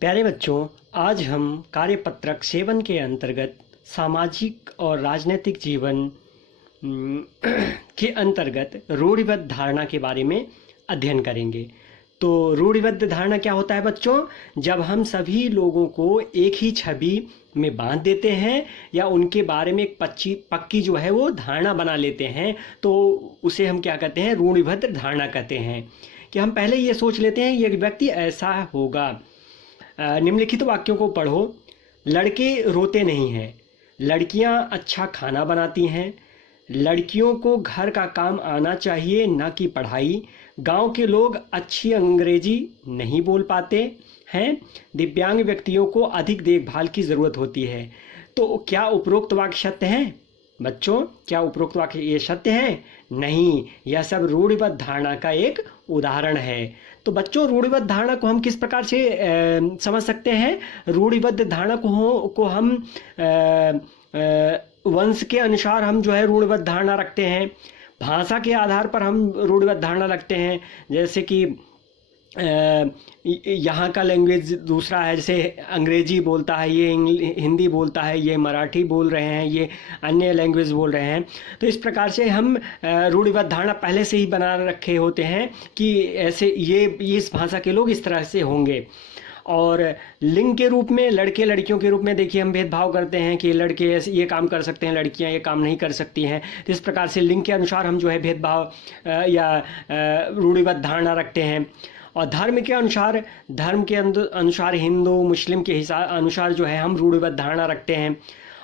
प्यारे बच्चों, आज हम कार्यपत्रक सेवन के अंतर्गत सामाजिक और राजनीतिक जीवन के अंतर्गत रूढ़िबद्ध धारणा के बारे में अध्ययन करेंगे। तो रूढ़िबद्ध धारणा क्या होता है बच्चों? जब हम सभी लोगों को एक ही छवि में बांध देते हैं या उनके बारे में एक पक्की जो है वो धारणा बना लेते हैं, तो उसे हम क्या कहते हैं? रूढ़िबद्ध धारणा कहते हैं। कि हम पहले ये सोच लेते हैं ये व्यक्ति ऐसा होगा। निम्नलिखित वाक्यों को पढ़ो। लड़के रोते नहीं हैं, लड़कियां अच्छा खाना बनाती हैं, लड़कियों को घर का काम आना चाहिए न कि पढ़ाई, गांव के लोग अच्छी अंग्रेजी नहीं बोल पाते हैं, दिव्यांग व्यक्तियों को अधिक देखभाल की ज़रूरत होती है। तो क्या उपरोक्त वाक्य सत्य हैं बच्चों? क्या उपरोक्त वाक्य ये सत्य है? नहीं, यह सब रूढ़िबद्ध धारणा का एक उदाहरण है। तो बच्चों, रूढ़िबद्ध धारणा को हम किस प्रकार से समझ सकते हैं? रूढ़िबद्ध धारणा को हम वंश के अनुसार हम जो है रूढ़िबद्ध धारणा रखते हैं, भाषा के आधार पर हम रूढ़िबद्ध धारणा रखते हैं। जैसे कि यहाँ का लैंग्वेज दूसरा है, जैसे अंग्रेजी बोलता है, ये हिंदी बोलता है, ये मराठी बोल रहे हैं, ये अन्य लैंग्वेज बोल रहे हैं। तो इस प्रकार से हम रूढ़िबद्ध धारणा पहले से ही बना रखे होते हैं कि ऐसे ये इस भाषा के लोग इस तरह से होंगे। और लिंग के रूप में, लड़के लड़कियों के रूप में देखिए हम भेदभाव करते हैं कि लड़के ये काम कर सकते हैं, लड़कियां ये काम नहीं कर सकती हैं। तो इस प्रकार से लिंग के अनुसार हम जो है भेदभाव या रूढ़िबद्ध धारणा रखते हैं। और धर्म के अनुसार, अनुसार हिंदू मुस्लिम के अनुसार जो है हम रूढ़िबद्ध धारणा रखते हैं।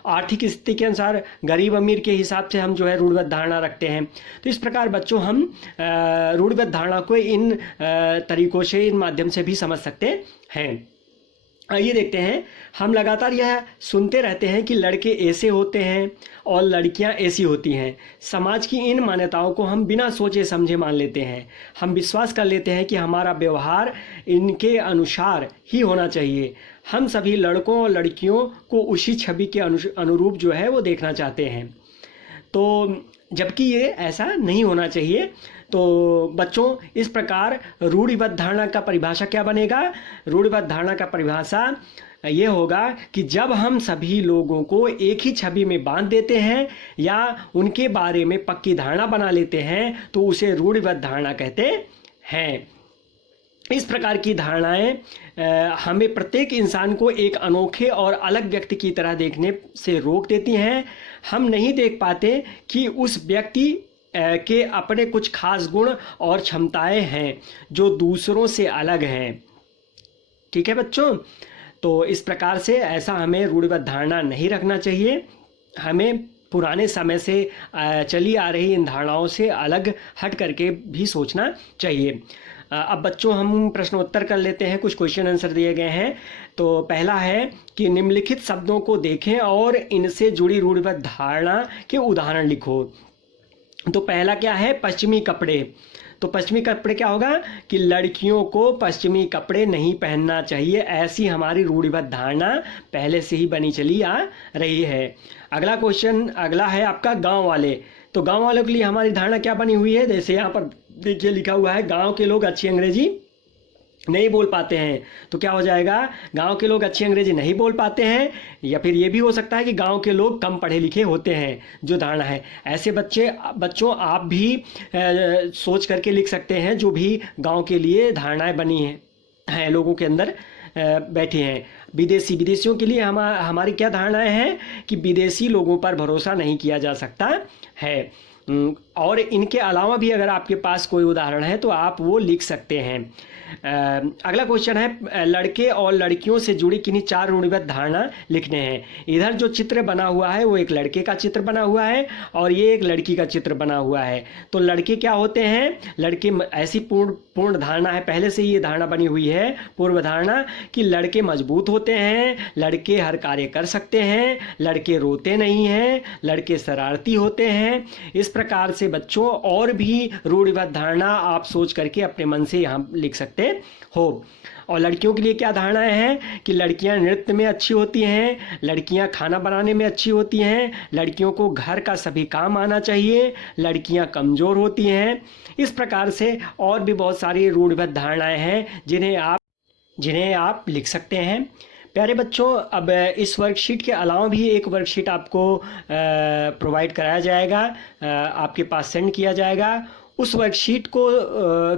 आर्थिक स्थिति के अनुसार गरीब अमीर के हिसाब से हम जो है रूढ़िबद्ध धारणा रखते हैं। तो इस प्रकार बच्चों हम रूढ़िबद्ध धारणा को इन तरीकों से, इन माध्यम से भी समझ सकते हैं। आइए देखते हैं। हम लगातार यह सुनते रहते हैं कि लड़के ऐसे होते हैं और लड़कियां ऐसी होती हैं। समाज की इन मान्यताओं को हम बिना सोचे समझे मान लेते हैं। हम विश्वास कर लेते हैं कि हमारा व्यवहार इनके अनुसार ही होना चाहिए। हम सभी लड़कों और लड़कियों को उसी छवि के अनुरूप जो है वो देखना चाहते हैं, तो जबकि ये ऐसा नहीं होना चाहिए। तो बच्चों, इस प्रकार रूढ़िबद्ध धारणा का परिभाषा क्या बनेगा? रूढ़िबद्ध धारणा का परिभाषा ये होगा कि जब हम सभी लोगों को एक ही छवि में बांध देते हैं या उनके बारे में पक्की धारणा बना लेते हैं, तो उसे रूढ़िबद्ध धारणा कहते हैं। इस प्रकार की धारणाएं हमें प्रत्येक इंसान को एक अनोखे और अलग व्यक्ति की तरह देखने से रोक देती हैं। हम नहीं देख पाते कि उस व्यक्ति के अपने कुछ खास गुण और क्षमताएं हैं जो दूसरों से अलग हैं। ठीक है बच्चों? तो इस प्रकार से ऐसा हमें रूढ़िबद्ध धारणा नहीं रखना चाहिए। हमें पुराने समय से चली आ रही इन धारणाओं से अलग हट करके भी सोचना चाहिए। अब बच्चों हम प्रश्नोत्तर कर लेते हैं। कुछ क्वेश्चन आंसर दिए गए हैं। तो पहला है कि निम्नलिखित शब्दों को देखें और इनसे जुड़ी रूढ़िबद्ध धारणा के उदाहरण लिखो। तो पहला क्या है? पश्चिमी कपड़े। तो पश्चिमी कपड़े क्या होगा कि लड़कियों को पश्चिमी कपड़े नहीं पहनना चाहिए, ऐसी हमारी रूढ़िबद्ध धारणा पहले से ही बनी चली आ रही है। अगला क्वेश्चन, अगला है आपका गांव वाले। तो गांव वालों के लिए हमारी धारणा क्या बनी हुई है? जैसे यहाँ पर देखिए लिखा हुआ है, गांव के लोग अच्छी अंग्रेजी नहीं बोल पाते हैं। तो क्या हो जाएगा? गांव के लोग अच्छी अंग्रेजी नहीं बोल पाते हैं, या फिर ये भी हो सकता है कि गांव के लोग कम पढ़े लिखे होते हैं, जो धारणा है। ऐसे बच्चों आप भी सोच करके लिख सकते हैं जो भी गांव के लिए धारणाएं बनी हैं लोगों के अंदर बैठी हैं। विदेशियों के लिए हमारी क्या धारणाएं हैं कि विदेशी लोगों पर भरोसा नहीं किया जा सकता है। और इनके अलावा भी अगर आपके पास कोई उदाहरण है तो आप वो लिख सकते हैं। अगला क्वेश्चन है, लड़के और लड़कियों से जुड़ी किन्हीं 4 रूढ़िबद्ध धारणा लिखने हैं। इधर जो चित्र बना हुआ है वो एक लड़के का चित्र बना हुआ है और ये एक लड़की का चित्र बना हुआ है। तो लड़के क्या होते हैं? लड़के ऐसी पूर्ण धारणा है, पहले से ही ये धारणा बनी हुई है, पूर्व धारणा, कि लड़के मजबूत होते हैं, लड़के हर कार्य कर सकते हैं, लड़के रोते नहीं हैं, लड़के शरारती होते हैं। इस प्रकार से बच्चों और भी रूढ़िबद्ध धारणा आप सोच करके अपने मन से यहाँ लिख सकते हो। और लड़कियों के लिए क्या धारणाएं हैं कि लड़कियां नृत्य में अच्छी होती हैं, लड़कियां खाना बनाने में अच्छी होती हैं, लड़कियों को घर का सभी काम आना चाहिए, लड़कियां कमज़ोर होती हैं। इस प्रकार से और भी बहुत सारी रूढ़िबद्ध धारणाएं हैं जिन्हें आप जिन्हें आप लिख सकते हैं। प्यारे बच्चों, अब इस वर्कशीट के अलावा भी एक वर्कशीट आपको प्रोवाइड कराया जाएगा, आपके पास सेंड किया जाएगा। उस वर्कशीट को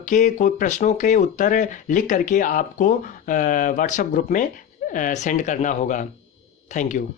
के कोई प्रश्नों के उत्तर लिख करके आपको व्हाट्सएप ग्रुप में सेंड करना होगा। Thank you.